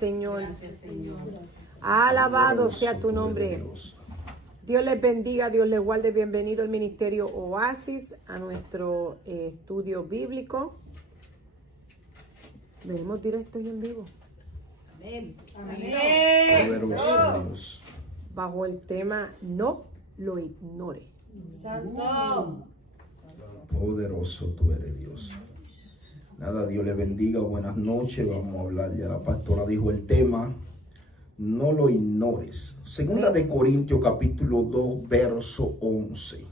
Señor. Gracias, Señor. Alabado sea tu nombre. Dios les bendiga, Dios les guarde. Bienvenido al Ministerio Oasis, a nuestro estudio bíblico. Venimos directo y en vivo. Amén. Poderoso Dios. Bajo el tema No lo ignore. Santo. Poderoso tú eres, Dios. Nada, Dios le bendiga. Buenas noches. Vamos a hablar. Ya la pastora dijo el tema. No lo ignores. Segunda de Corintios capítulo 2 verso 11.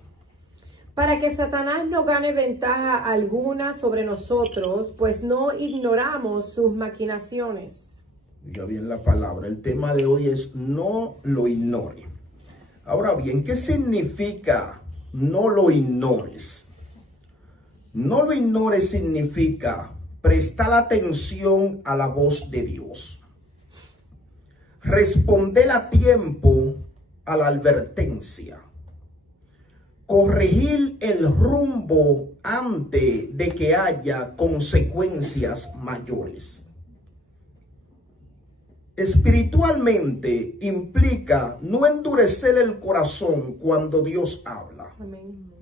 Para que Satanás no gane ventaja alguna sobre nosotros, pues no ignoramos sus maquinaciones. Diga bien la palabra. El tema de hoy es no lo ignore. Ahora bien, ¿qué significa no lo ignores? No lo ignores significa prestar atención a la voz de Dios. Responder a tiempo a la advertencia. Corregir el rumbo antes de que haya consecuencias mayores. Espiritualmente implica no endurecer el corazón cuando Dios habla. Amén.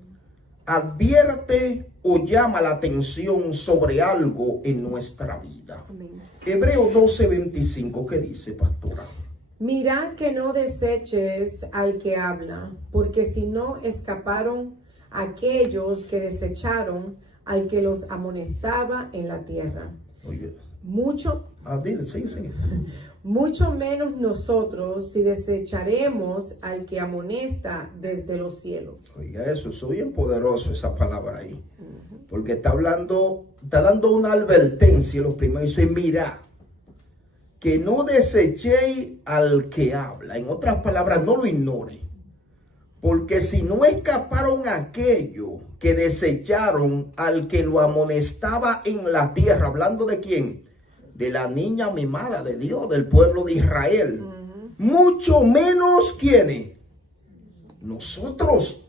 Advierte o llama la atención sobre algo en nuestra vida. Amén. Hebreo 12:25, ¿qué dice, pastora? Mirad que no deseches al que habla, porque si no escaparon aquellos que desecharon al que los amonestaba en la tierra. Oye, Mucho dile, sigue. Mucho menos nosotros si desecharemos al que amonesta desde los cielos. Oiga, eso es bien poderoso esa palabra ahí. Porque está dando una advertencia. Los primeros dice, mira, que no desechéis al que habla. En otras palabras, no lo ignore. Porque si no escaparon aquellos que desecharon al que lo amonestaba en la tierra, hablando de quién, de la niña mimada de Dios, del pueblo de Israel, mucho menos ¿quiénes? Nosotros,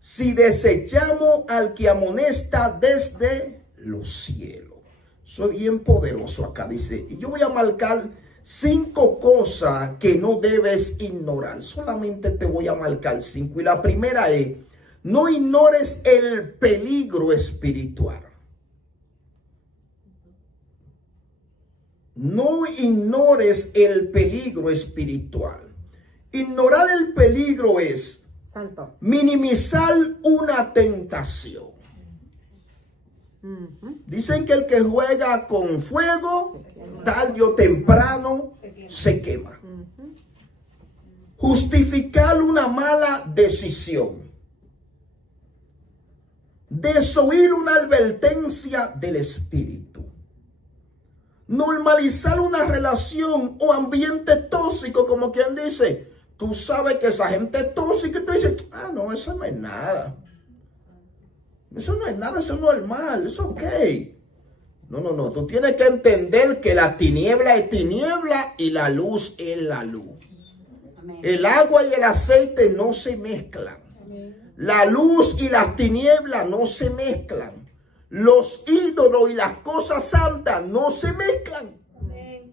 si desechamos al que amonesta desde los cielos. Soy bien poderoso acá, dice, y yo voy a marcar 5 cosas que no debes ignorar. Solamente te voy a marcar 5. Y la primera es, no ignores el peligro espiritual. No ignores el peligro espiritual. Ignorar el peligro es Santo. minimizar una tentación. Dicen que el que juega con fuego, tarde o temprano, se quema. Justificar una mala decisión. Desoír una advertencia del espíritu. Normalizar una relación o ambiente tóxico, como quien dice, tú sabes que esa gente tóxica te dice, no, eso no es nada. Eso no es nada, eso es normal, eso es ok. No, tú tienes que entender que la tiniebla es tiniebla y la luz es la luz. Amén. El agua y el aceite no se mezclan. La luz y las tinieblas no se mezclan. Los ídolos y las cosas santas no se mezclan. Amén.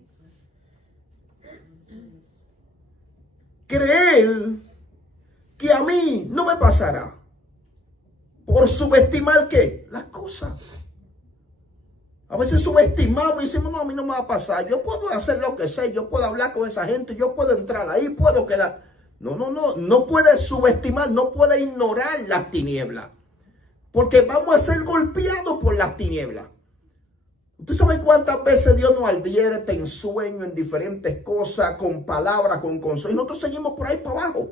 Creer que a mí no me pasará por subestimar ¿qué? Las cosas. A veces subestimamos y decimos, no, a mí no me va a pasar. Yo puedo hacer lo que sé, yo puedo hablar con esa gente, yo puedo entrar ahí, puedo quedar. No puedes subestimar, no puedes ignorar las tinieblas. Porque vamos a ser golpeados por las tinieblas. ¿Usted sabe cuántas veces Dios nos advierte en sueños, en diferentes cosas, con palabras, con consejos? Y nosotros seguimos por ahí para abajo.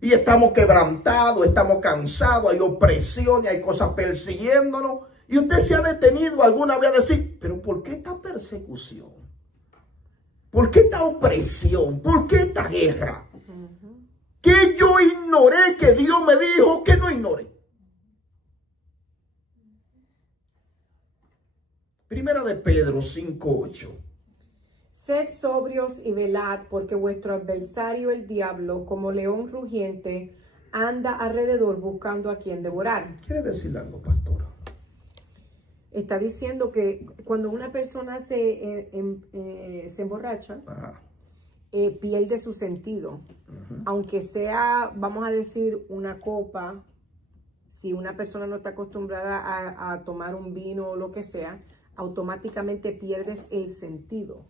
Y estamos quebrantados, estamos cansados, hay opresiones, hay cosas persiguiéndonos. Y usted se ha detenido alguna vez a decir, pero ¿por qué esta persecución? ¿Por qué esta opresión? ¿Por qué esta guerra? ¿Qué yo ignoré que Dios me dijo que no ignore? Primera de Pedro 5:8. Sed sobrios y velad, porque vuestro adversario el diablo, como león rugiente, anda alrededor buscando a quien devorar. ¿Quiere decir algo, pastora? está diciendo que cuando una persona se emborracha, Ajá. Pierde su sentido. Aunque sea, vamos a decir, una copa, si una persona no está acostumbrada a tomar un vino o lo que sea, automáticamente pierdes el sentido.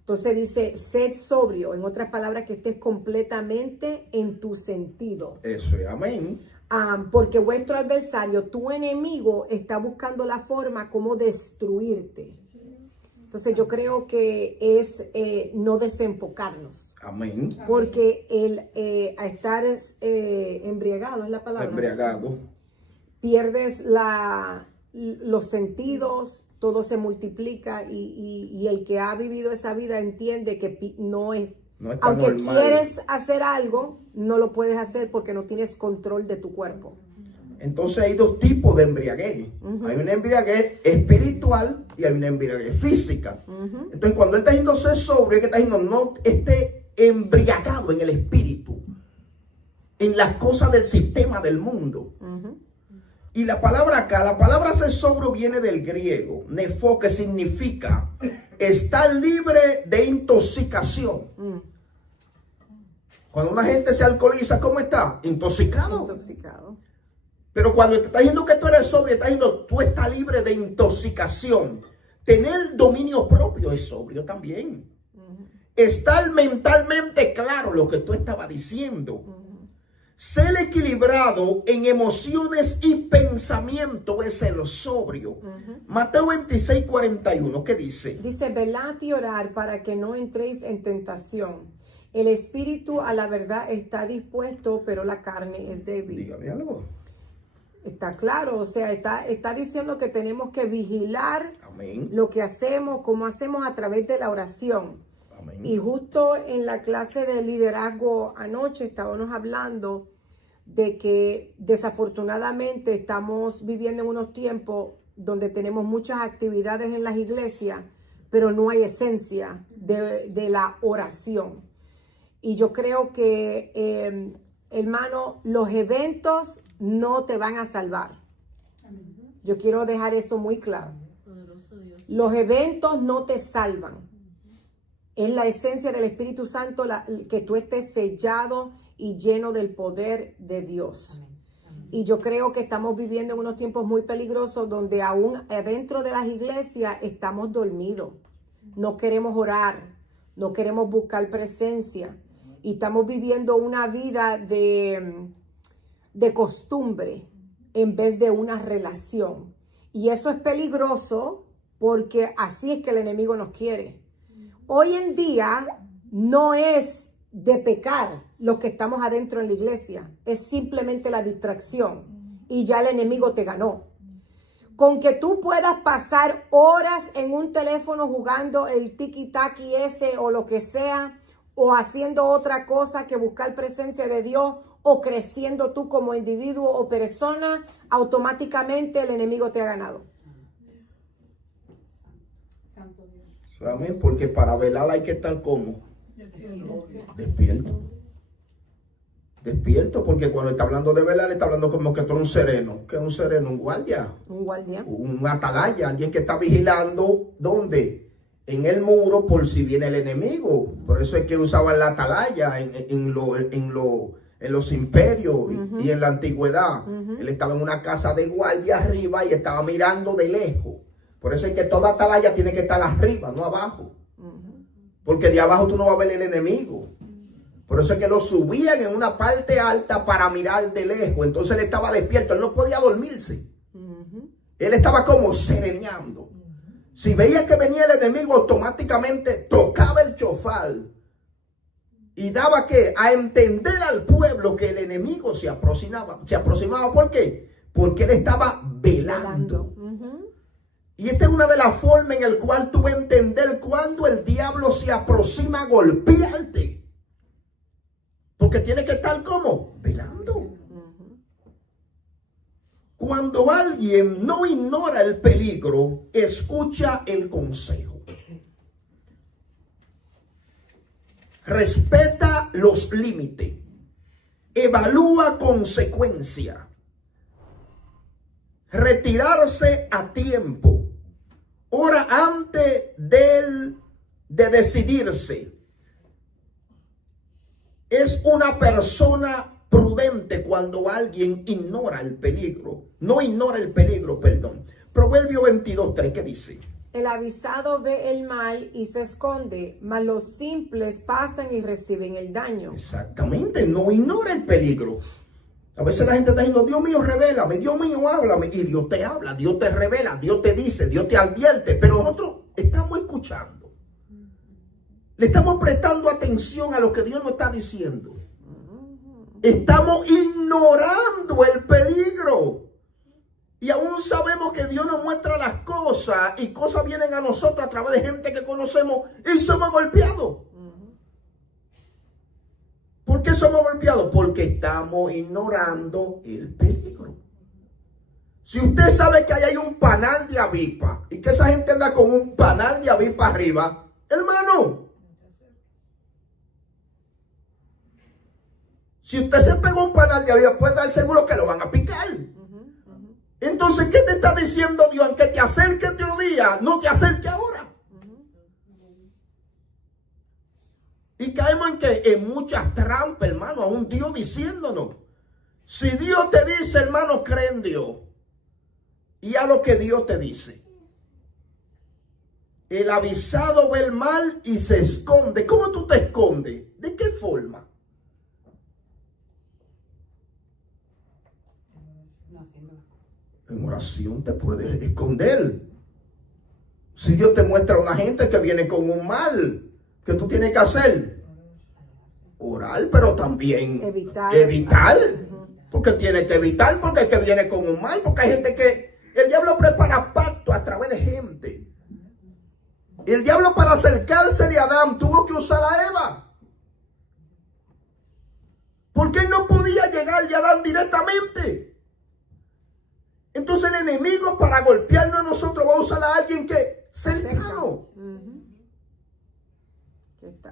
Entonces dice, sed sobrio, en otras palabras, que estés completamente en tu sentido. Eso es, amén. Porque vuestro adversario, tu enemigo, está buscando la forma como destruirte. Entonces yo creo que es no desenfocarnos. Amén. Porque el estar embriagado es la palabra. Embriagado. Pierdes los sentidos, todo se multiplica y el que ha vivido esa vida entiende que no es está aunque normal. quieres hacer algo, no lo puedes hacer porque no tienes control de tu cuerpo. Entonces hay dos tipos de embriaguez. Hay una embriaguez espiritual y hay una embriaguez física. Entonces cuando él está diciendo ser sobrio, es que está diciendo no esté embriagado en el espíritu, en las cosas del sistema del mundo. Y la palabra acá, la palabra ser sobrio viene del griego, nefo, que significa estar libre de intoxicación. Cuando una gente se alcoholiza, ¿cómo está? Intoxicado. Intoxicado. Pero cuando te está diciendo que tú eres sobrio, está diciendo tú estás libre de intoxicación. Tener dominio propio es sobrio también. Estar mentalmente claro lo que tú estabas diciendo. Ser equilibrado en emociones y pensamiento es el sobrio. Mateo 26, 41, ¿qué dice? Dice, velad y orar para que no entréis en tentación. El espíritu a la verdad está dispuesto, pero la carne es débil. Dígame algo. Está claro, o sea, está diciendo que tenemos que vigilar Amén. lo que hacemos, cómo hacemos a través de la oración. Amén. Y justo en la clase de liderazgo anoche estábamos hablando de que desafortunadamente estamos viviendo en unos tiempos donde tenemos muchas actividades en las iglesias, pero no hay esencia de la oración. Y yo creo que, hermano, los eventos no te van a salvar. Yo quiero dejar eso muy claro. Los eventos no te salvan. Es la esencia del Espíritu Santo que tú estés sellado y lleno del poder de Dios. Y yo creo que estamos viviendo en unos tiempos muy peligrosos donde aún dentro de las iglesias estamos dormidos. No queremos orar, no queremos buscar presencia. Y estamos viviendo una vida de costumbre en vez de una relación. Y eso es peligroso porque así es que el enemigo nos quiere. Hoy en día no es de pecar los que estamos adentro en la iglesia. Es simplemente la distracción. Y ya el enemigo te ganó. Con que tú puedas pasar horas en un teléfono jugando el tiki-taki ese o lo que sea, o haciendo otra cosa que buscar presencia de Dios, o creciendo tú como individuo o persona, automáticamente el enemigo te ha ganado. Amén, porque para velar hay que estar como despierto. Despierto, porque cuando está hablando de velar, está hablando como que tú eres un sereno. ¿Qué es un sereno? Un guardia. Un guardia. Un atalaya, alguien que está vigilando, ¿dónde? En el muro por si viene el enemigo. Por eso es que usaban la atalaya en los imperios y en la antigüedad. Él estaba en una casa de guardia arriba y estaba mirando de lejos. Por eso es que toda atalaya tiene que estar arriba, no abajo. Porque de abajo tú no vas a ver el enemigo. Por eso es que lo subían en una parte alta para mirar de lejos. Entonces él estaba despierto, él no podía dormirse. Él estaba como sereneando. Si veía que venía el enemigo, automáticamente tocaba el chofar y daba que a entender al pueblo que el enemigo se aproximaba. ¿Se aproximaba por qué? Porque él estaba velando. Y esta es una de las formas en la cual tú vas a entender cuando el diablo se aproxima a golpearte. Porque tiene que estar como velando. Cuando alguien no ignora el peligro, escucha el consejo. Respeta los límites. Evalúa consecuencias. retirarse a tiempo. Ora antes de decidirse. Es una persona prudente cuando alguien ignora el peligro. No ignora el peligro, perdón. Proverbio 22:3, ¿qué dice? El avisado ve el mal y se esconde, mas los simples pasan y reciben el daño. Exactamente, no ignora el peligro. A veces la gente está diciendo, Dios mío, revélame, Dios mío, háblame. Y Dios te habla, Dios te revela, Dios te dice, Dios te advierte. Pero nosotros estamos escuchando. Le estamos prestando atención a lo que Dios nos está diciendo. Estamos ignorando el peligro. Y aún sabemos que Dios nos muestra las cosas y cosas vienen a nosotros a través de gente que conocemos y somos golpeados. ¿Por qué somos golpeados? Porque estamos ignorando el peligro. Si usted sabe que ahí hay un panal de avispa y que esa gente anda con un panal de avispa arriba, hermano, si usted se pega un panal de avispa, puede estar seguro que lo van a picar. Entonces, ¿qué te está diciendo Dios? Aunque te acerques otro día, no te acerques ahora. Y caemos en que en muchas trampas, hermano, aún Dios diciéndonos. Si Dios te dice, hermano, cree en Dios. Y a lo que Dios te dice. El avisado ve el mal y se esconde. ¿Cómo tú te escondes? ¿De qué forma? En oración te puedes esconder. Si Dios te muestra a una gente que viene con un mal, ¿qué tú tienes que hacer? Orar, pero también evitar. Porque tienes que evitar, porque es que viene con un mal. Porque hay gente que el diablo prepara pacto a través de gente. El diablo, para acercarse a Adán, tuvo que usar a Eva. Porque él no podía llegarle a Adán directamente. Entonces el enemigo, para golpearnos a nosotros, va a usar a alguien que cercano.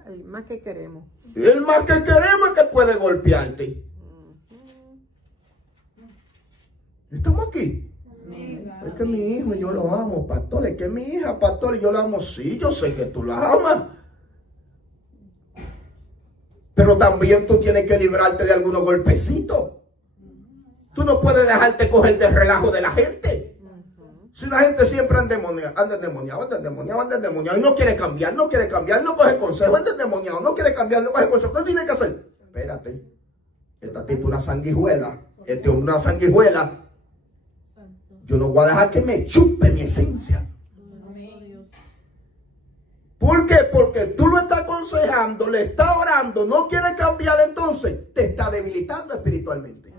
El más que queremos. El más que queremos es que puede golpearte. ¿Estamos aquí? Es que mi hijo, yo lo amo, pastor. Es que mi hija, pastor, y yo la amo. Sí, yo sé que tú la amas. Pero también tú tienes que librarte de algunos golpecitos. Tú no puedes dejarte coger de relajo de la gente. Si la gente siempre anda endemoniado y no quiere cambiar, no coge consejo, anda endemoniado, no quiere cambiar, no coge consejo. ¿Qué tiene que hacer? Espérate. Esta tipa es una sanguijuela. Este es una sanguijuela. Yo no voy a dejar que me chupe mi esencia. ¿Por qué? Porque tú lo estás aconsejando, le estás orando, no quiere cambiar, entonces te está debilitando espiritualmente.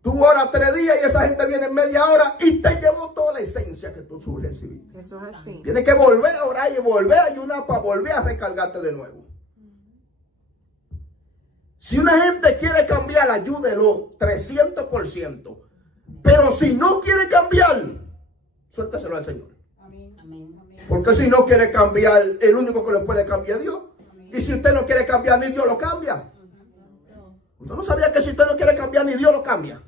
Tú oras 3 días y esa gente viene en media hora y te llevó toda la esencia que tú recibiste. Eso es así. Tienes que volver a orar y volver a ayunar para volver a recargarte de nuevo. Si una gente quiere cambiar, ayúdelo 300%. Pero si no quiere cambiar, suéltaselo al Señor. Porque si no quiere cambiar, el único que lo puede cambiar es Dios. Y si usted no quiere cambiar, ni Dios lo cambia. Usted no sabía que si usted no quiere cambiar, ni Dios lo cambia.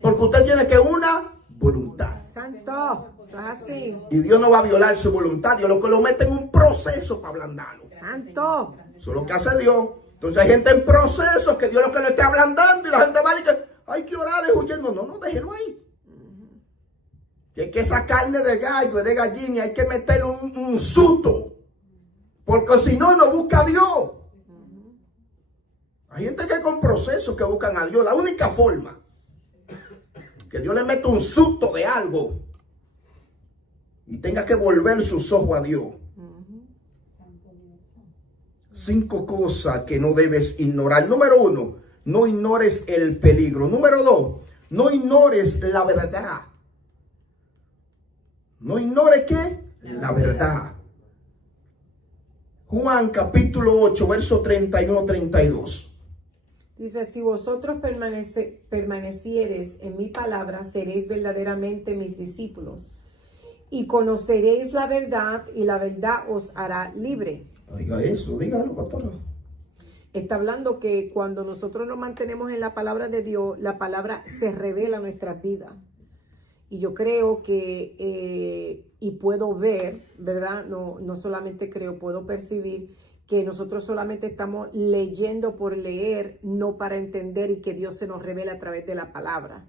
Porque usted tiene que una voluntad. Santo, eso es así. Y Dios no va a violar su voluntad. Dios lo que lo mete en un proceso para ablandarlo. Santo. Eso es lo que hace Dios. Entonces hay gente en proceso que Dios lo que lo está ablandando y la gente va a decir, hay que orar huyendo. No, déjelo ahí. Que esa carne de gallo, de gallina, hay que meterle un susto. Porque si no, no busca a Dios. Hay gente que con procesos que buscan a Dios. La única forma que Dios le mete un susto de algo y tenga que volver sus ojos a Dios. 5 cosas que no debes ignorar. Número 1, no ignores el peligro. Número 2, no ignores la verdad. ¿No ignores qué? La verdad. Juan capítulo 8, verso 31-32. Dice, si vosotros permaneciereis en mi palabra, seréis verdaderamente mis discípulos. Y conoceréis la verdad, y la verdad os hará libre. Oiga eso, dígalo, pastor. está hablando que cuando nosotros nos mantenemos en la palabra de Dios, la palabra se revela en nuestras vidas. Y yo creo que, y puedo ver, ¿verdad? No solamente creo, puedo percibir que nosotros solamente estamos leyendo por leer, no para entender, y que Dios se nos revela a través de la palabra.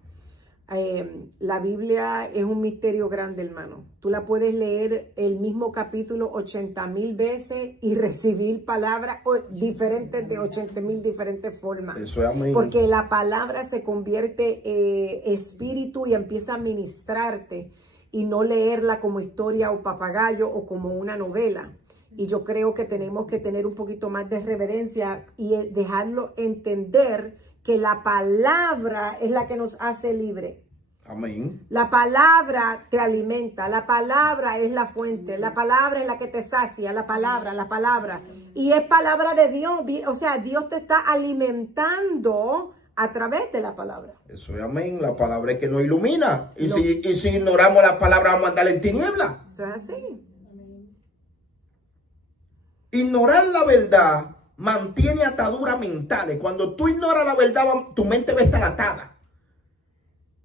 La Biblia es un misterio grande, hermano. Tú la puedes leer el mismo capítulo 80,000 veces y recibir palabras diferentes de 80,000 diferentes formas. Eso es amén. Porque la palabra se convierte espíritu y empieza a ministrarte, y no leerla como historia o papagayo o como una novela. Y yo creo que tenemos que tener un poquito más de reverencia y dejarlo entender que la palabra es la que nos hace libre. Amén. La palabra te alimenta, la palabra es la fuente, la palabra es la que te sacia, la palabra. Y es palabra de Dios, o sea, Dios te está alimentando a través de la palabra. Eso es amén. La palabra es que nos ilumina. Y si ignoramos la palabra, vamos a andar en tinieblas. Eso es así. Ignorar la verdad mantiene ataduras mentales. Cuando tú ignoras la verdad, tu mente va a estar atada.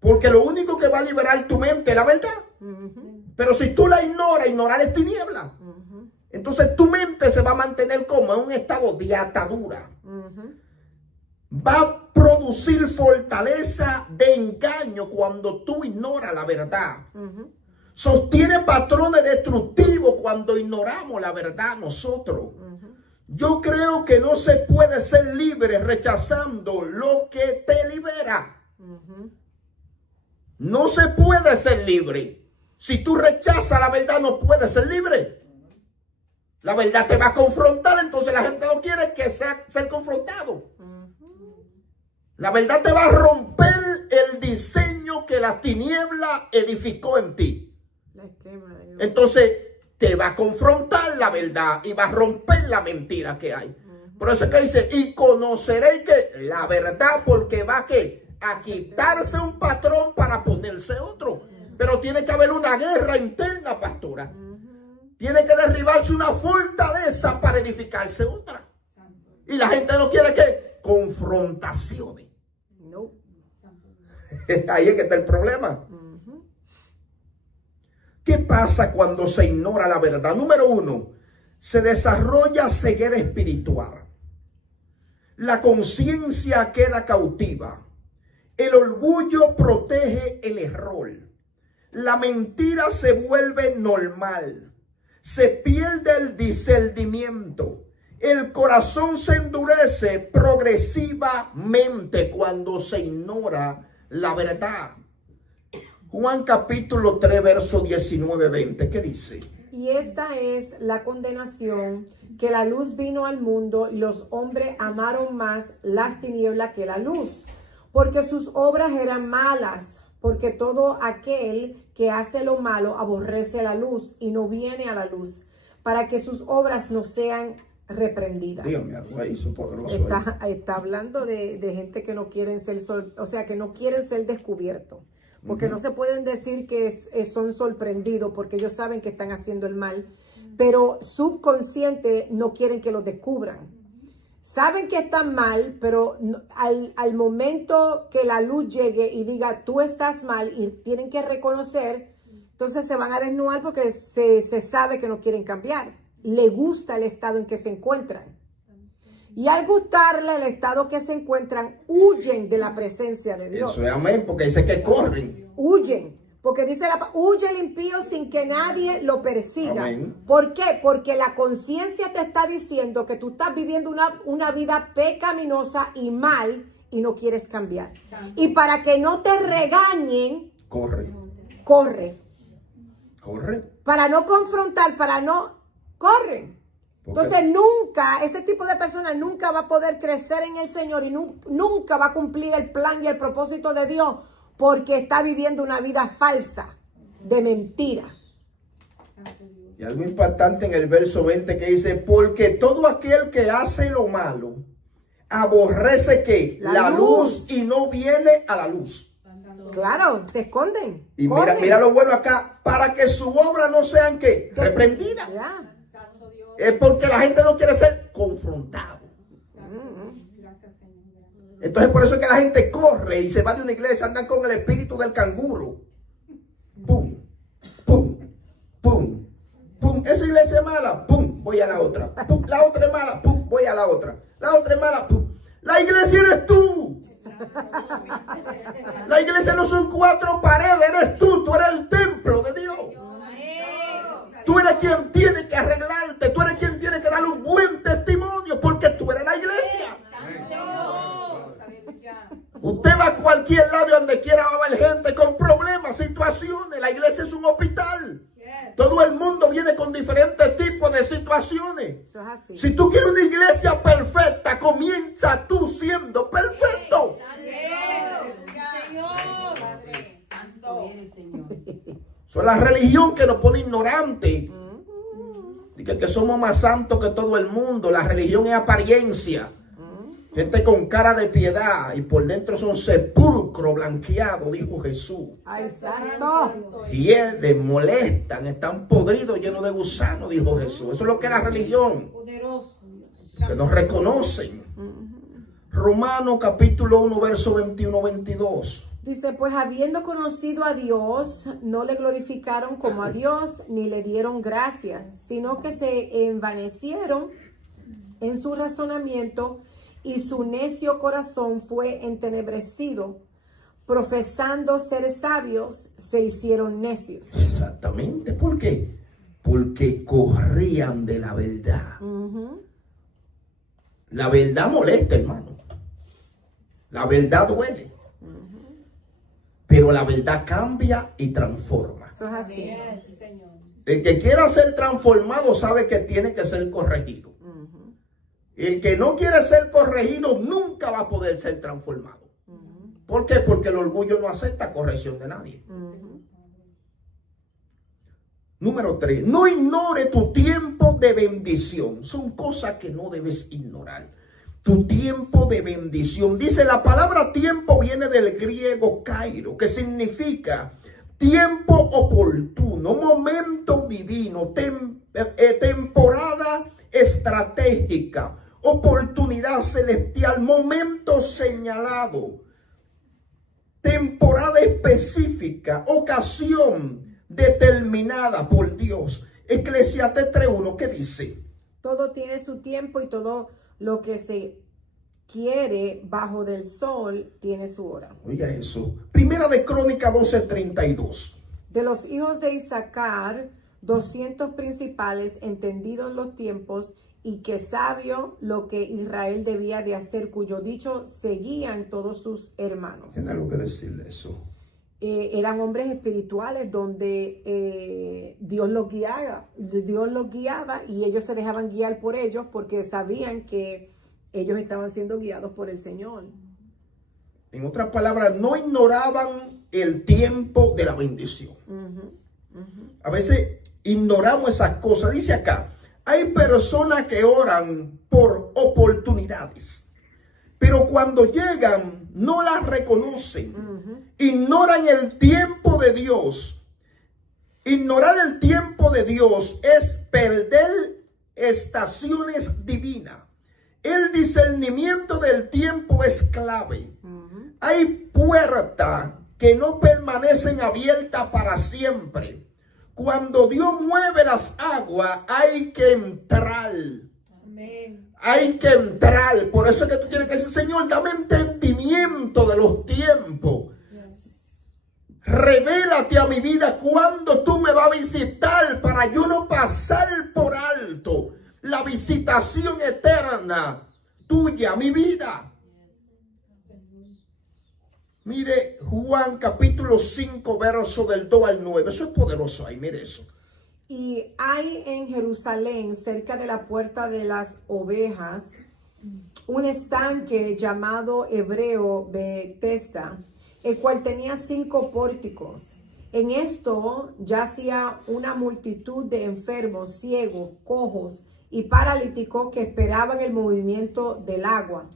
Porque lo único que va a liberar tu mente es la verdad. Pero si tú la ignoras, ignorar es tiniebla. Entonces tu mente se va a mantener como en un estado de atadura. Va a producir fortaleza de engaño cuando tú ignoras la verdad. Sostiene patrones destructivos cuando ignoramos la verdad nosotros. Yo creo que no se puede ser libre rechazando lo que te libera. No se puede ser libre. Si tú rechazas la verdad, no puedes ser libre. La verdad te va a confrontar, entonces la gente no quiere que sea ser confrontado. La verdad te va a romper el diseño que la tiniebla edificó en ti. Entonces te va a confrontar la verdad y va a romper la mentira que hay. Por eso es que dice, y conoceréis que la verdad, porque va a quitarse un patrón para ponerse otro. Pero tiene que haber una guerra interna, pastora. Tiene que derribarse una fortaleza para edificarse otra. Y la gente no quiere que confrontaciones. No. Ahí es que está el problema. ¿Qué pasa cuando se ignora la verdad? Número 1, se desarrolla ceguera espiritual. La conciencia queda cautiva. El orgullo protege el error. La mentira se vuelve normal. Se pierde el discernimiento. El corazón se endurece progresivamente cuando se ignora la verdad. Juan capítulo 3, verso 19-20, ¿qué dice? Y esta es la condenación, que la luz vino al mundo y los hombres amaron más las tinieblas que la luz, porque sus obras eran malas, porque todo aquel que hace lo malo aborrece la luz y no viene a la luz, para que sus obras no sean reprendidas. Dios mío, eso poderoso. Está hablando de gente que no quieren ser, que no quieren ser descubiertos. Porque no se pueden decir que son sorprendidos porque ellos saben que están haciendo el mal, pero subconsciente no quieren que los descubran. Saben que están mal, pero al momento que la luz llegue y diga tú estás mal y tienen que reconocer, entonces se van a desnudar porque se sabe que no quieren cambiar. Le gusta el estado en que se encuentran. Y al gustarle el estado que se encuentran, huyen de la presencia de Dios. Eso es amén, porque dice que corren. Huyen, porque dice huye el impío sin que nadie lo persiga. Amén. ¿Por qué? Porque la conciencia te está diciendo que tú estás viviendo una vida pecaminosa y mal y no quieres cambiar. Y para que no te regañen, corre. Para no confrontar, corren. Entonces nunca, ese tipo de persona nunca va a poder crecer en el Señor y nunca va a cumplir el plan y el propósito de Dios porque está viviendo una vida falsa, de mentira. Y algo impactante en el verso 20 que dice, porque todo aquel que hace lo malo, aborrece que la luz y no viene a la luz. Claro, se esconden. Y mira lo bueno acá, para que su obra no sean ¿qué? Reprendida. Es porque la gente no quiere ser confrontado. Entonces por eso es que la gente corre y se va de una iglesia, andan con el espíritu del canguro. Pum, pum, pum, pum. Esa iglesia es mala, pum, voy a la otra. Pum, la otra es mala, pum, voy a la otra. La otra es mala, pum. La iglesia eres tú. La iglesia no son 4 paredes, eres tú. Tú eres el templo de Dios. Tú eres quien tiene que arreglarte. Tú eres quien tiene que darle un buen testimonio porque tú eres la iglesia. Usted va a cualquier lado y donde quiera va a haber gente con problemas, situaciones. La iglesia es un hospital. Todo el mundo viene con diferentes tipos de situaciones. Eso es así. Si tú quieres una iglesia perfecta, comienza tú siendo perfecto. Eso es la religión que nos pone ignorantes. Dice que somos más santos que todo el mundo. La religión es apariencia. Gente con cara de piedad y por dentro son sepulcro blanqueado, dijo Jesús. ¡Ay, santo! Hieden, molestan, están podridos, llenos de gusanos, dijo Jesús. Eso es lo que es la religión. Que nos reconocen. Romanos capítulo 1, verso 21-22. Dice, pues habiendo conocido a Dios, no le glorificaron como a Dios, ni le dieron gracias, sino que se envanecieron en su razonamiento y su necio corazón fue entenebrecido. Profesando ser sabios, se hicieron necios. Exactamente. ¿Por qué? Porque corrían de la verdad. La verdad molesta, hermano. La verdad duele. Pero la verdad cambia y transforma. Eso es así. El que quiera ser transformado sabe que tiene que ser corregido. El que no quiere ser corregido nunca va a poder ser transformado. ¿Por qué? Porque el orgullo no acepta corrección de nadie. Número 3. No ignore tu tiempo de bendición. Son cosas que no debes ignorar. Tu tiempo de bendición. Dice la palabra tiempo viene del griego kairo, que significa tiempo oportuno, momento divino, temporada estratégica, oportunidad celestial, momento señalado, temporada específica, ocasión determinada por Dios. Eclesiastés 3:1, ¿qué dice? Todo tiene su tiempo y todo lo que se quiere bajo del sol tiene su hora. Oiga eso. Primera de Crónicas 12:32. De los hijos de Isaacar, 200 principales entendidos los tiempos y que sabio lo que Israel debía de hacer, cuyo dicho seguían todos sus hermanos. ¿Tiene algo que decirle eso? Eran hombres espirituales donde Dios los guiaba y ellos se dejaban guiar por ellos porque sabían que ellos estaban siendo guiados por el Señor. En otras palabras, no ignoraban el tiempo de la bendición. A veces ignoramos esas cosas. Dice acá, hay personas que oran por oportunidades, pero cuando llegan no las reconocen. Ignoran el tiempo de Dios. Ignorar el tiempo de Dios es perder estaciones divinas. El discernimiento del tiempo es clave. Hay puertas que no permanecen abiertas para siempre. Cuando Dios mueve las aguas, hay que entrar. Amén. Hay que entrar. Por eso es que tú tienes que decir, Señor, dame entendimiento de los tiempos. Revélate a mi vida cuando tú me vas a visitar para yo no pasar por alto la visitación eterna tuya, mi vida. Mire Juan capítulo 5 verso del 2 al 9. Eso es poderoso ahí, mire eso. Y hay en Jerusalén, cerca de la puerta de las ovejas, un estanque llamado hebreo Betesda, el cual tenía 5 pórticos. En esto yacía una multitud de enfermos, ciegos, cojos y paralíticos que esperaban el movimiento del agua,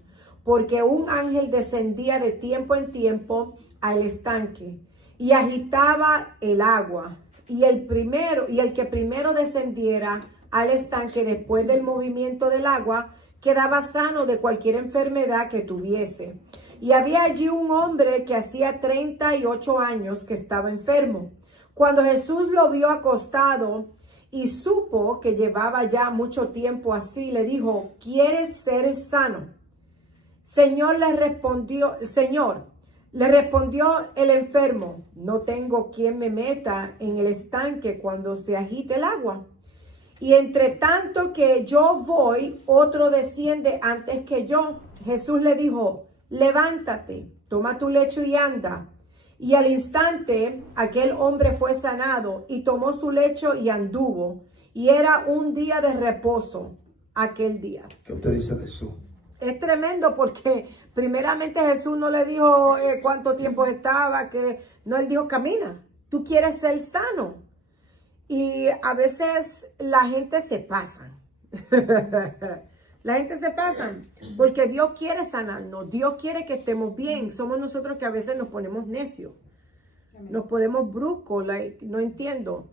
porque un ángel descendía de tiempo en tiempo al estanque y agitaba el agua. Y el que primero descendiera al estanque después del movimiento del agua quedaba sano de cualquier enfermedad que tuviese. Y había allí un hombre que hacía 38 años que estaba enfermo. Cuando Jesús lo vio acostado y supo que llevaba ya mucho tiempo así, le dijo, ¿quieres ser sano? Señor, le respondió el enfermo, no tengo quien me meta en el estanque cuando se agite el agua. Y entre tanto que yo voy, otro desciende antes que yo. Jesús le dijo, levántate, toma tu lecho y anda. Y al instante aquel hombre fue sanado y tomó su lecho y anduvo. Y era un día de reposo aquel día. ¿Qué usted dice de eso? Es tremendo porque primeramente Jesús no le dijo cuánto tiempo estaba, no, él dijo camina, tú quieres ser sano. Y a veces la gente se pasa. La gente se pasa porque Dios quiere sanarnos, Dios quiere que estemos bien. Somos nosotros que a veces nos ponemos necios, nos ponemos bruscos, no entiendo.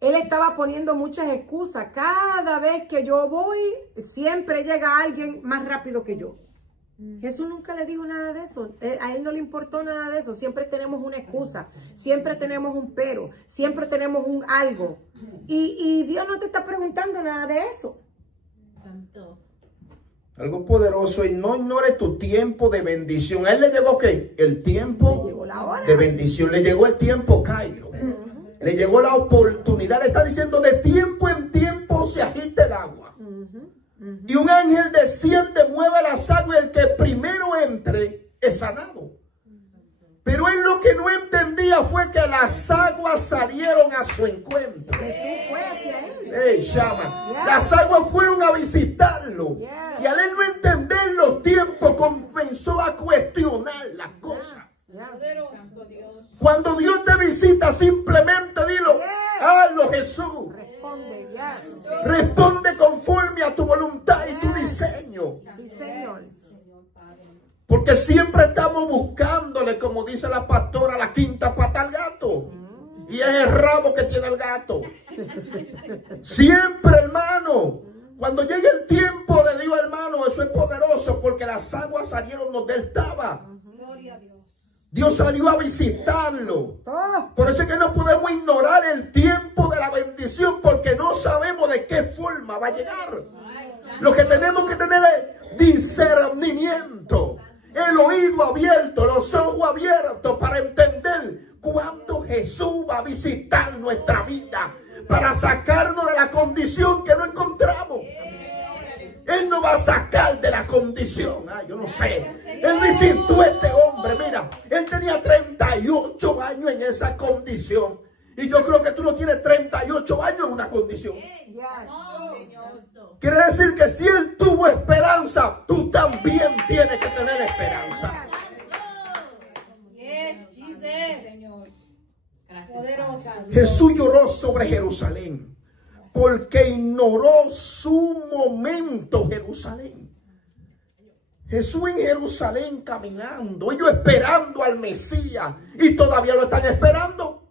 Él estaba poniendo muchas excusas. Cada vez que yo voy, siempre llega alguien más rápido que yo. Jesús nunca le dijo nada de eso. A él no le importó nada de eso. Siempre tenemos una excusa. Siempre tenemos un pero. Siempre tenemos un algo. Y Dios no te está preguntando nada de eso. Santo. Algo poderoso, y no ignores tu tiempo de bendición. A él le llegó ¿qué? El tiempo Le llegó la hora. de bendición. Le llegó el tiempo, Cairo. Le llegó la oportunidad. Le está diciendo de tiempo en tiempo se agita el agua. Y un ángel desciende, mueve las aguas, y el que primero entre es sanado. Pero él lo que no entendía fue que las aguas salieron a su encuentro. Jesús fue hacia él. Llama. Las aguas fueron a visitarlo. Yes. Y al él no entender los tiempos, comenzó a cuestionar las cosas. Poderoso Dios. Cuando Dios te visita, simplemente dilo. Yes. Hazlo, Jesús. Responde, yes. Responde conforme a tu voluntad y tu diseño. Sí, Señor. Porque siempre estamos buscándole, como dice la pastora, la quinta pata al gato. Y es el rabo que tiene el gato. Siempre, hermano. Cuando llegue el tiempo de Dios, hermano, eso es poderoso, porque las aguas salieron donde él estaba. Gloria a Dios. Dios salió a visitarlo. Oh, Por eso es que no podemos ignorar el tiempo de la bendición, porque no sabemos de qué forma va a llegar. Lo que tenemos que tener es discernimiento, el oído abierto, los ojos abiertos para entender cuándo Jesús va a visitar nuestra vida, para sacarnos de la condición que no encontramos. Él nos va a sacar de la condición. Yo no sé. Él visitó a este hombre. Mira, él tenía 38 años en esa condición. Y yo creo que tú no tienes 38 años en una condición. yes. Quiere decir que si él tuvo esperanza, tú también tienes que tener esperanza. Yes, Jesus. Señor. Gracias. Poderosa. Jesús lloró sobre Jerusalén porque ignoró su momento Jerusalén. Jesús en Jerusalén caminando, ellos esperando al Mesías, y todavía lo están esperando.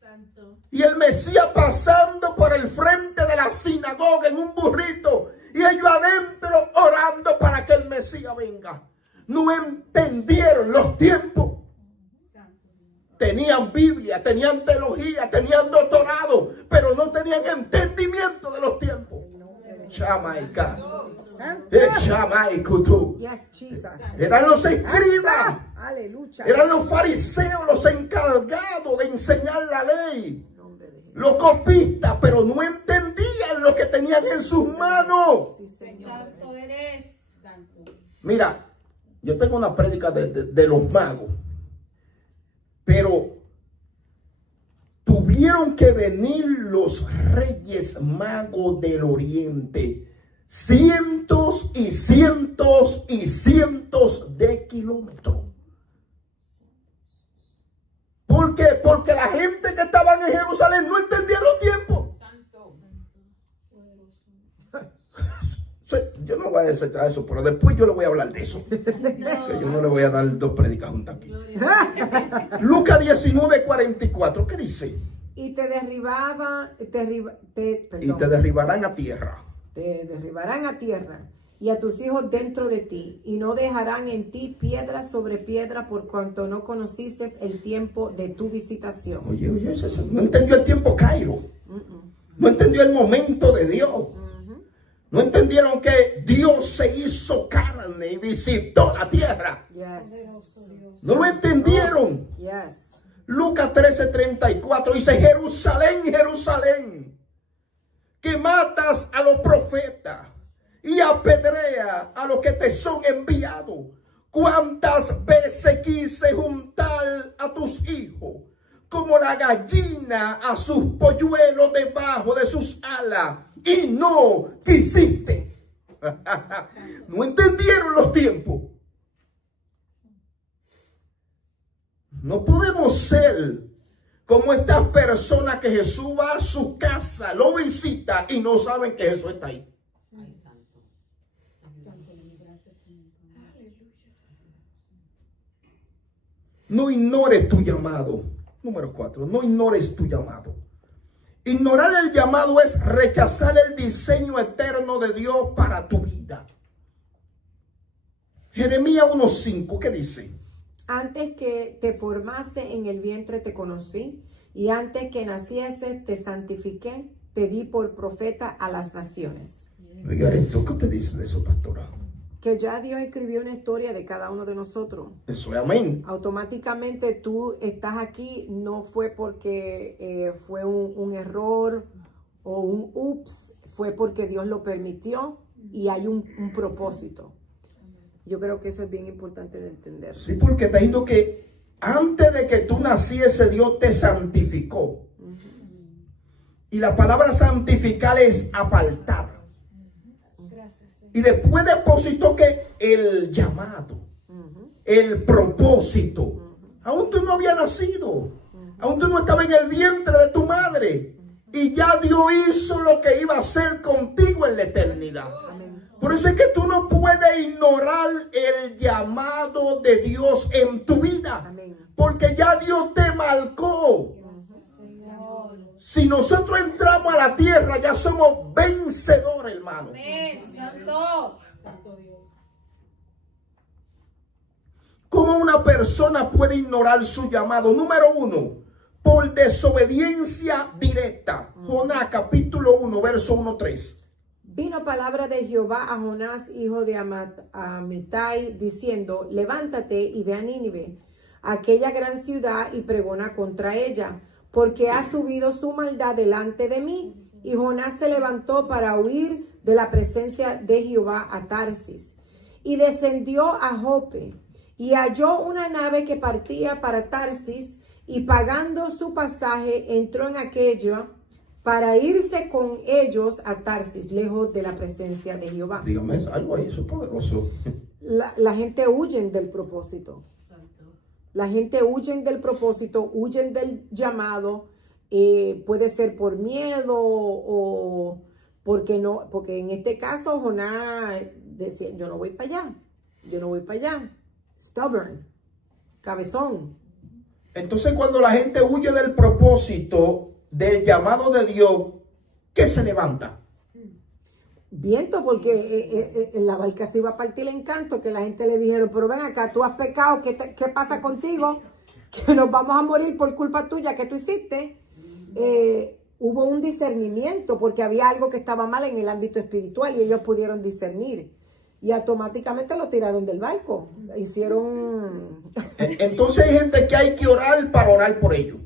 Santo. Y el Mesías pasando por el frente de la sinagoga en un burrito, y ellos adentro orando para que el Mesías venga. No entendieron los tiempos. Tenían Biblia, tenían teología, tenían doctorado, pero no tenían entendimiento de los tiempos. Jamaica. Jamaica. Yes, Jesus. Eran los escribas, Aleluya. eran los fariseos, los encargados de enseñar la ley, los copistas, pero no entendían lo que tenían en sus manos. Sí, Señor. Santo eres. Santo. Mira, yo tengo una prédica de los magos, pero tuvieron que venir los reyes magos del oriente, cientos y cientos y cientos de kilómetros. ¿Por qué? Porque la gente que estaba en Jerusalén no entendía los tiempos. Santo. Yo no voy a desatar eso, pero después yo le voy a hablar de eso. Que yo no le voy a dar dos prédicas juntas aquí. Lucas 19:44, ¿qué dice? Y te derribaba, Y te derribarán a tierra. te derribarán a tierra y a tus hijos dentro de ti, y no dejarán en ti piedra sobre piedra, por cuanto no conociste el tiempo de tu visitación. Oye, no entendió el tiempo Cairo. No entendió el momento de Dios. No entendieron que Dios se hizo carne y visitó la tierra. Yes. No lo entendieron. Yes. Lucas 13:34 dice: Jerusalén, Jerusalén, que matas a los profetas y apedrea a los que te son enviados. ¿Cuántas veces quise juntar a tus hijos como la gallina a sus polluelos debajo de sus alas, y no quisiste? No entendieron los tiempos. No podemos ser como estas personas que Jesús va a su casa, lo visita y no saben que Jesús está ahí. No ignores tu llamado. Número 4, no ignores tu llamado. Ignorar el llamado es rechazar el diseño eterno de Dios para tu vida. Jeremías 1:5, ¿qué dice? Antes que te formase en el vientre te conocí, y antes que nacieses te santifiqué, te di por profeta a las naciones. Oiga esto, ¿qué usted dice de eso, pastora? Que ya Dios escribió una historia de cada uno de nosotros. Eso es amén. Automáticamente tú estás aquí, no fue porque fue un error o un ups, fue porque Dios lo permitió y hay un propósito. Yo creo que eso es bien importante de entender. Sí, porque está diciendo que antes de que tú naciese, Dios te santificó. Y la palabra santificar es apartar. Y después depositó que el llamado, el propósito. Aún tú no habías nacido. Aún tú no estabas en el vientre de tu madre. Y ya Dios hizo lo que iba a hacer contigo en la eternidad. Por eso es que tú no puedes ignorar el llamado de Dios en tu vida. Porque ya Dios te marcó. Si nosotros entramos a la tierra, ya somos vencedores, hermano. ¿Cómo una persona puede ignorar su llamado? Número 1, por desobediencia directa. Jonás capítulo 1, verso 1-3. Vino palabra de Jehová a Jonás, hijo de Amitai, diciendo: levántate y ve a Nínive, aquella gran ciudad, y pregona contra ella, porque ha subido su maldad delante de mí. Y Jonás se levantó para huir de la presencia de Jehová a Tarsis, y descendió a Jope, y halló una nave que partía para Tarsis, y pagando su pasaje entró en aquella para irse con ellos a Tarsis, lejos de la presencia de Jehová. Dígame algo ahí, eso es poderoso. La gente huye del propósito. La gente huye del propósito, huyen del llamado. Puede ser por miedo o porque no, porque en este caso Jonás decía: yo no voy para allá, yo no voy para allá. Stubborn, cabezón. Entonces, cuando la gente huye del propósito, del llamado de Dios, ¿qué se levanta? Viento, porque en la barca se iba a partir el encanto, que la gente le dijeron: pero ven acá, tú has pecado, ¿qué pasa contigo? Que nos vamos a morir por culpa tuya que tú hiciste. Hubo un discernimiento, porque había algo que estaba mal en el ámbito espiritual y ellos pudieron discernir. Y automáticamente lo tiraron del barco. Hicieron... Entonces hay gente que hay que orar para orar por ellos.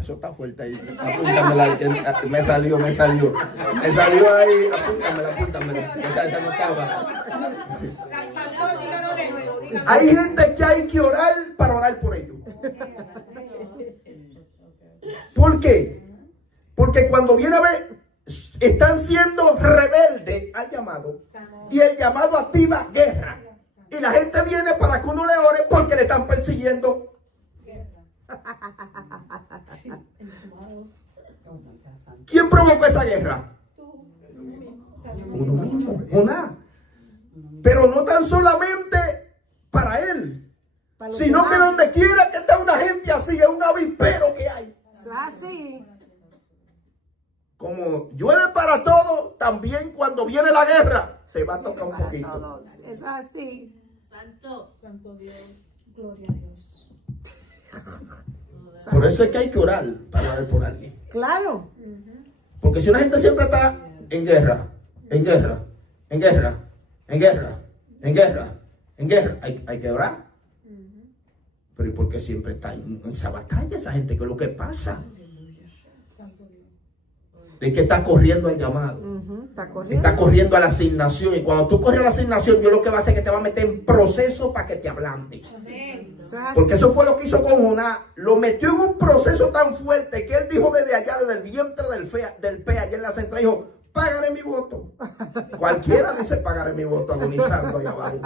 Eso está fuerte ahí. Apúntamela. Me salió ahí. Apúntamela. Esa no estaba. Hay gente que hay que orar para orar por ellos. ¿Por qué? Porque cuando viene a ver, están siendo rebeldes al llamado. Y el llamado activa guerra. Y la gente viene para que uno le ore porque le están persiguiendo. ¿Quién provocó esa guerra? Uno mismo, Jonás. Pero no tan solamente para él, sino que donde quiera que esté una gente así, es un avispero que hay. Así. como llueve para todo, también cuando viene la guerra, te va a tocar un Para poquito. todos. Eso es así. Santo Dios. Gloria a Dios. Por eso es que hay que orar para orar por alguien. Claro. Porque si una gente siempre está en guerra, en guerra, en guerra, en guerra, en guerra, en guerra, hay que orar. Pero ¿y por qué siempre está en esa batalla esa gente? ¿Qué es lo que pasa? Es que está corriendo al llamado. Está corriendo a la asignación. Y cuando tú corres a la asignación, Dios lo que va a hacer es que te va a meter en proceso para que te ablande. Eso es así. Porque eso fue lo que hizo con Jonás. Lo metió en un proceso tan fuerte que él dijo desde allá, desde el vientre del pez, allá en la central, dijo, pagaré mi voto. Cualquiera dice pagaré mi voto, agonizando allá abajo.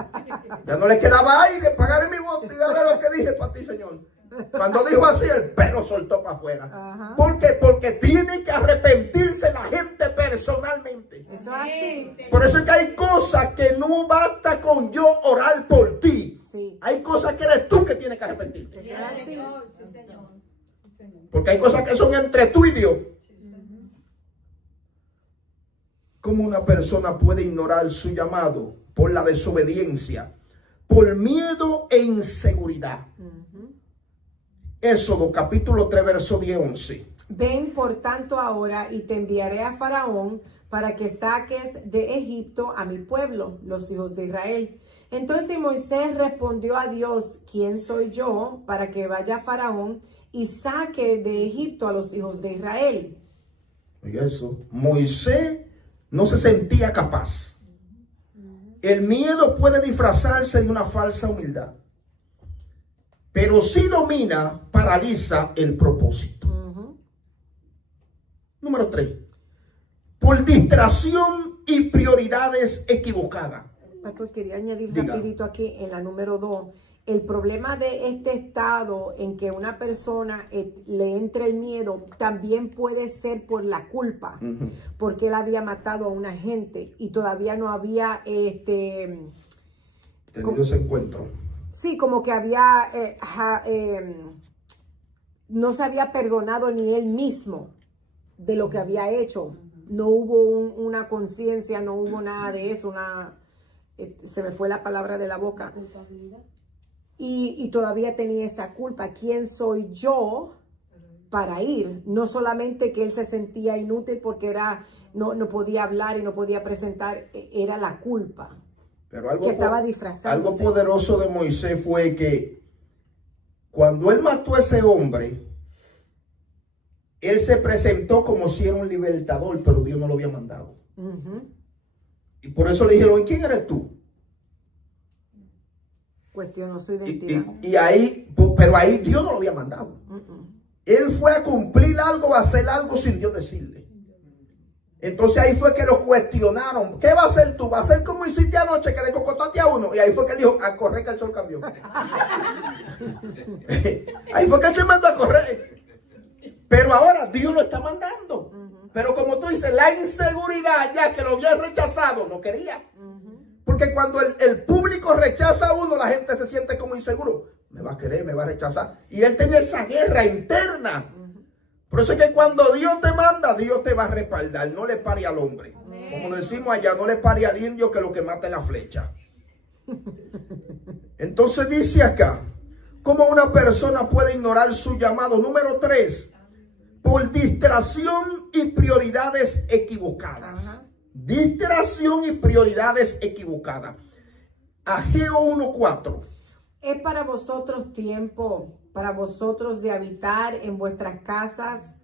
Ya no le quedaba aire, pagaré mi voto. Y ahora lo que dije para ti, Señor. Cuando dijo así, el pelo soltó para afuera. Ajá. ¿Por qué? Porque tiene que arrepentirse la gente personalmente. Eso es así. Por eso es que hay cosas que no basta con yo orar por ti. Sí. Hay cosas que eres tú que tienes que arrepentirte. Eso es así. Sí, Señor. Sí, Señor. Porque hay cosas que son entre tú y Dios. ¿Cómo una persona puede ignorar su llamado por la desobediencia, por miedo e inseguridad? Éxodo capítulo 3, verso 10-11. Ven por tanto ahora y te enviaré a Faraón para que saques de Egipto a mi pueblo, los hijos de Israel. Entonces Moisés respondió a Dios, ¿quién soy yo para que vaya a Faraón y saque de Egipto a los hijos de Israel? Oiga eso, Moisés no se sentía capaz. El miedo puede disfrazarse de una falsa humildad, pero si domina, paraliza el propósito. Número 3. Por distracción y prioridades equivocadas. Pastor, quería añadir Diga. rapidito aquí en la número 2. El problema de este estado en que una persona le entre el miedo también puede ser por la culpa, porque él había matado a una gente y todavía no había Tenido ese encuentro. sí, como que había no se había perdonado ni él mismo de lo que había hecho. No hubo una conciencia, no hubo nada de eso, se me fue la palabra de la boca. Y todavía tenía esa culpa. ¿Quién soy yo para ir? No solamente que él se sentía inútil porque no podía hablar y no podía presentar, era la culpa. Pero algo que estaba disfrazándose. Algo poderoso de Moisés fue que cuando él mató a ese hombre, él se presentó como si era un libertador, pero Dios no lo había mandado. Y por eso le dijeron, ¿y quién eres tú? Cuestionó su identidad. Y ahí, pero ahí Dios no lo había mandado. Él fue a cumplir algo, a hacer algo sin Dios decirle. Entonces ahí fue que lo cuestionaron. ¿Qué va a hacer tú? ¿Va a ser como hiciste anoche que le cocotaste a uno? Y ahí fue que él dijo, a correr que el sol cambió. Ahí fue que él se mandó a correr. Pero ahora Dios lo está mandando. Pero como tú dices, la inseguridad, ya que lo había rechazado, no quería. Porque cuando el público rechaza a uno, la gente se siente como inseguro. Me va a querer, me va a rechazar. Y él tenía esa guerra interna. Por eso es que cuando Dios te manda, Dios te va a respaldar. No le pare al hombre. Como decimos allá, no le pare al indio que lo que mata es la flecha. Entonces dice acá, ¿cómo una persona puede ignorar su llamado? Número 3, por distracción y prioridades equivocadas. Distracción y prioridades equivocadas. Ageo 1:4. Es para vosotros tiempo, para vosotros de habitar en vuestras casas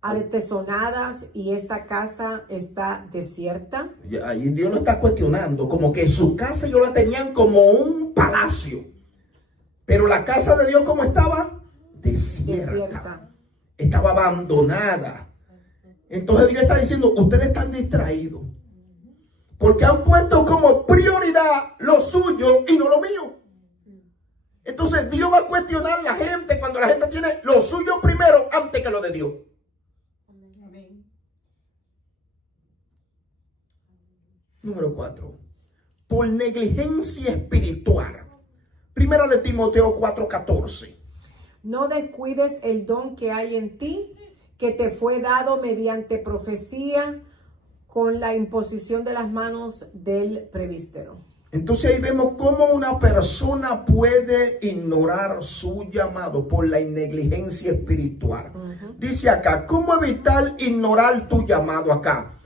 artesonadas y esta casa está desierta. Y ahí Dios lo está cuestionando, como que su casa ellos la tenían como un palacio. Pero la casa de Dios, ¿cómo estaba? Desierta. Estaba abandonada. Entonces Dios está diciendo, ustedes están distraídos. Porque han puesto como prioridad lo suyo y no lo mío. Entonces Dios va a cuestionar a la gente cuando la gente tiene lo suyo primero antes que lo de Dios. Amén. Número 4. Por negligencia espiritual. Primera de Timoteo 4:14. No descuides el don que hay en ti, que te fue dado mediante profecía con la imposición de las manos del presbítero. Entonces ahí vemos cómo una persona puede ignorar su llamado por la negligencia espiritual. Dice acá, ¿cómo evitar ignorar tu llamado acá?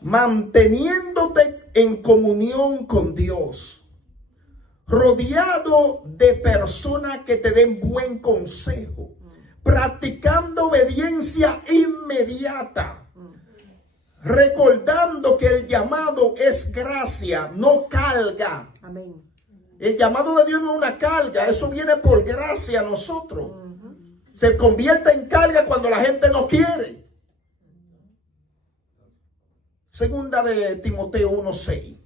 Manteniéndote en comunión con Dios, rodeado de personas que te den buen consejo, practicando obediencia inmediata, recordando que el llamado es gracia, no carga. Amén. El llamado de Dios no es una carga, eso viene por gracia a nosotros. Se convierte en carga cuando la gente no quiere. Segunda de Timoteo 1:6.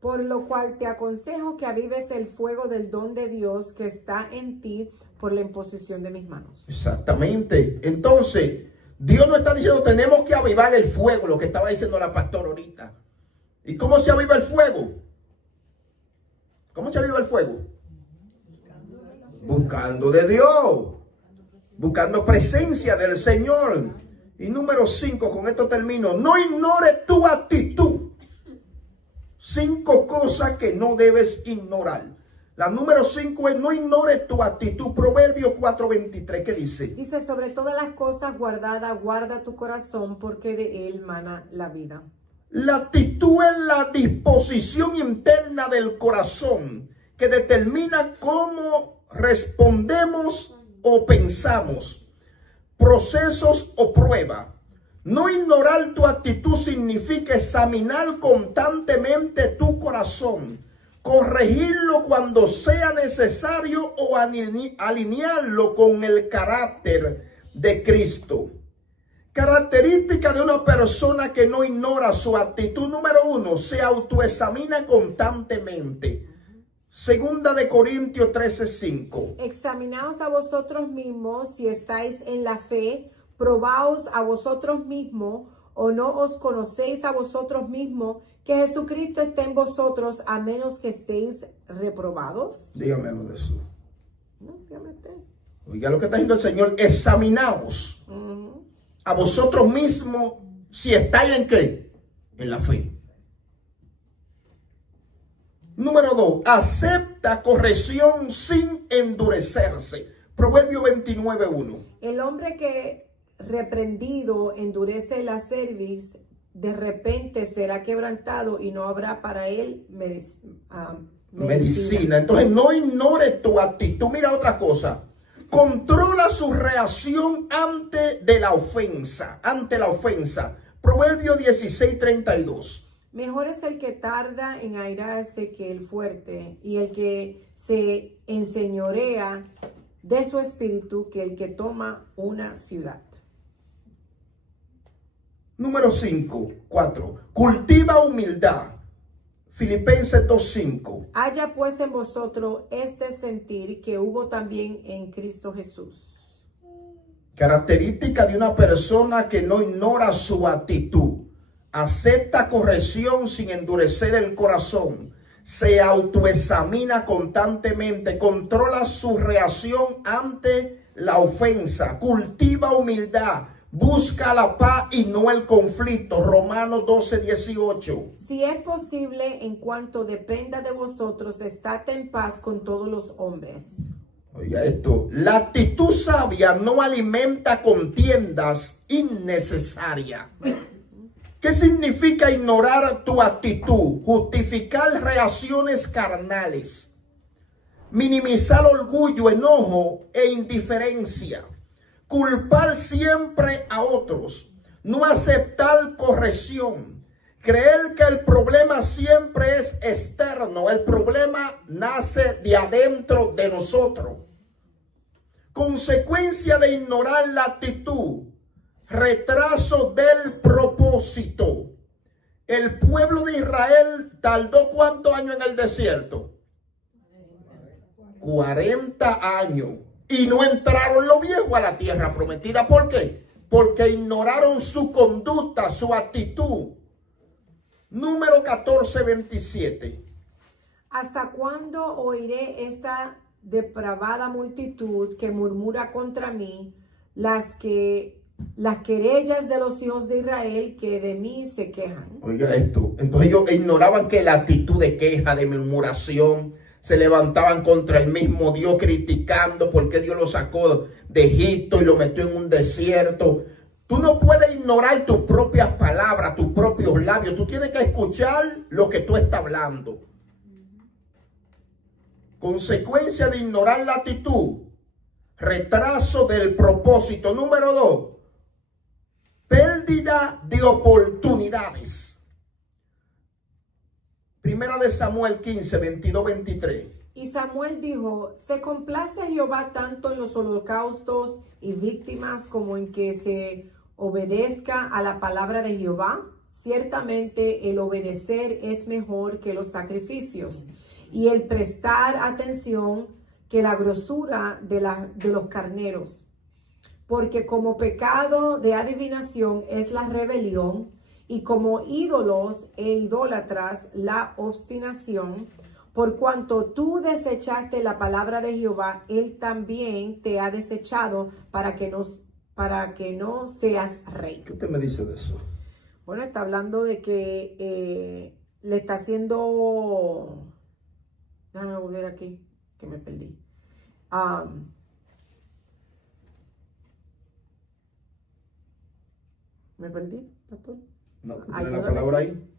Por lo cual te aconsejo que avives el fuego del don de Dios que está en ti por la imposición de mis manos. Exactamente. Entonces, Dios nos está diciendo, tenemos que avivar el fuego, lo que estaba diciendo la pastora ahorita. ¿Y cómo se aviva el fuego? ¿Cómo se aviva el fuego? Buscando de Dios, buscando presencia del Señor. Y número 5, con esto termino, no ignores tu actitud. 5 cosas que no debes ignorar. La número 5 es no ignores tu actitud. Proverbios 4:23, ¿qué dice? Dice, sobre todas las cosas guardadas, guarda tu corazón, porque de él mana la vida. La actitud es la disposición interna del corazón que determina cómo respondemos o pensamos, procesos o pruebas. No ignorar tu actitud significa examinar constantemente tu corazón, corregirlo cuando sea necesario o alinearlo con el carácter de Cristo. Característica de una persona que no ignora su actitud. Número 1, se autoexamina constantemente. Segunda de Corintios 13:5. Examinaos a vosotros mismos si estáis en la fe, probaos a vosotros mismos, o no os conocéis a vosotros mismos, que Jesucristo esté en vosotros, a menos que estéis reprobados. Dígame algo de eso. No, dígame usted. Oiga lo que está diciendo el Señor, examinaos a vosotros mismos si estáis en qué, en la fe. Número 2, acepta corrección sin endurecerse. Proverbio 29:1. El hombre que reprendido endurece la cerviz, de repente será quebrantado y no habrá para él medicina. Entonces no ignores tu actitud. Mira otra cosa. Controla su reacción ante la ofensa. Proverbio 16:32. Mejor es el que tarda en airarse que el fuerte, y el que se enseñorea de su espíritu que el que toma una ciudad. Número 4. Cultiva humildad. Filipenses 2:5. Haya pues en vosotros este sentir que hubo también en Cristo Jesús. Característica de una persona que no ignora su actitud. Acepta corrección sin endurecer el corazón. Se autoexamina constantemente. Controla su reacción ante la ofensa. Cultiva humildad. Busca la paz y no el conflicto. Romanos 12:18. Si es posible, en cuanto dependa de vosotros, estad en paz con todos los hombres. Oiga esto. La actitud sabia no alimenta contiendas innecesarias. ¿Qué significa ignorar tu actitud? Justificar reacciones carnales. Minimizar orgullo, enojo e indiferencia. Culpar siempre a otros. No aceptar corrección. Creer que el problema siempre es externo. El problema nace de adentro de nosotros. Consecuencia de ignorar la actitud. Retraso del propósito. El pueblo de Israel tardó ¿cuántos años en el desierto? 40 años. Y no entraron los viejos a la tierra prometida. ¿Por qué? Porque ignoraron su conducta, su actitud. Número 14:27. ¿Hasta cuándo oiré esta depravada multitud que murmura contra mí, las que las querellas de los hijos de Israel que de mí se quejan. Oiga esto. Entonces ellos ignoraban que la actitud de queja, de murmuración, se levantaban contra el mismo Dios criticando por qué Dios lo sacó de Egipto y lo metió en un desierto. Tú no puedes ignorar tus propias palabras, tus propios labios. Tú tienes que escuchar lo que tú estás hablando. Consecuencia de ignorar la actitud. Retraso del propósito. Número 2. Pérdida de oportunidades. Primera de Samuel 15, 22, 23. Y Samuel dijo, ¿se complace Jehová tanto en los holocaustos y víctimas como en que se obedezca a la palabra de Jehová? Ciertamente el obedecer es mejor que los sacrificios y el prestar atención que la grosura de los carneros. Porque como pecado de adivinación es la rebelión, y como ídolos e idólatras la obstinación, por cuanto tú desechaste la palabra de Jehová, él también te ha desechado para que no seas rey. ¿Qué usted me dice de eso? Bueno, está hablando de que le está haciendo... Déjame volver aquí, que me perdí. ¿Me perdí, pastor? No, tiene la palabra ahí.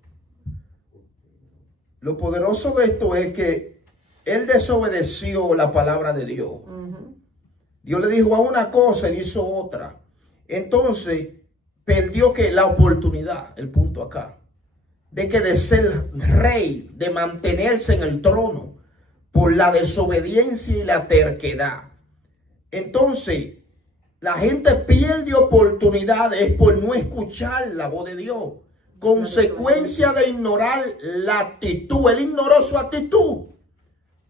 Lo poderoso de esto es que él desobedeció la palabra de Dios. Dios le dijo a una cosa y hizo otra. Entonces, perdió que la oportunidad, el punto acá, de ser rey, de mantenerse en el trono, por la desobediencia y la terquedad. Entonces, la gente pierde oportunidades por no escuchar la voz de Dios. Consecuencia de ignorar la actitud. Él ignoró su actitud.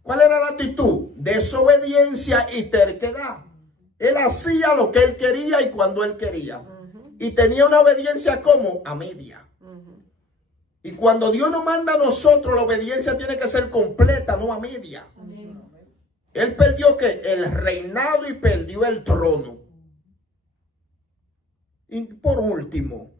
¿Cuál era la actitud? Desobediencia y terquedad. Él hacía lo que él quería y cuando él quería. Y tenía una obediencia como a media. Y cuando Dios nos manda a nosotros, la obediencia tiene que ser completa, no a media. Él perdió el reinado y perdió el trono. Y por último,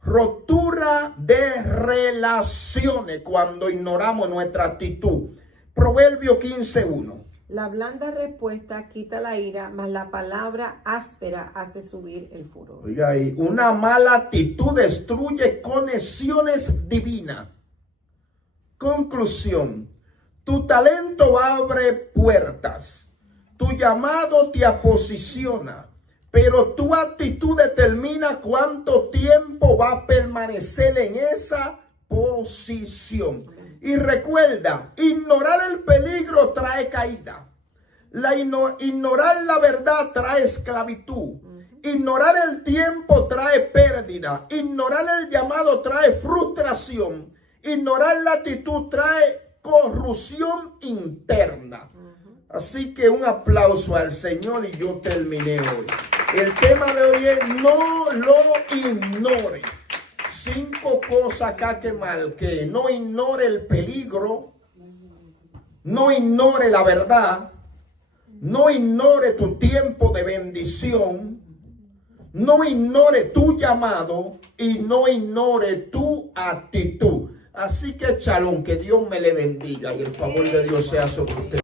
rotura de relaciones cuando ignoramos nuestra actitud. Proverbio 15:1. La blanda respuesta quita la ira, mas la palabra áspera hace subir el furor. Oiga ahí, una mala actitud destruye conexiones divinas. Conclusión. Tu talento abre puertas. Tu llamado te posiciona. Pero tu actitud determina cuánto tiempo va a permanecer en esa posición. Y recuerda, ignorar el peligro trae caída. Ignorar la verdad trae esclavitud. Ignorar el tiempo trae pérdida. Ignorar el llamado trae frustración. Ignorar la actitud trae corrupción interna. Así que un aplauso al Señor y yo terminé hoy. El tema de hoy es no lo ignore. 5 cosas acá que marqué. No ignore el peligro. No ignore la verdad. No ignore tu tiempo de bendición. No ignore tu llamado. Y no ignore tu actitud. Así que shalom, que Dios me le bendiga y el favor de Dios sea sobre usted.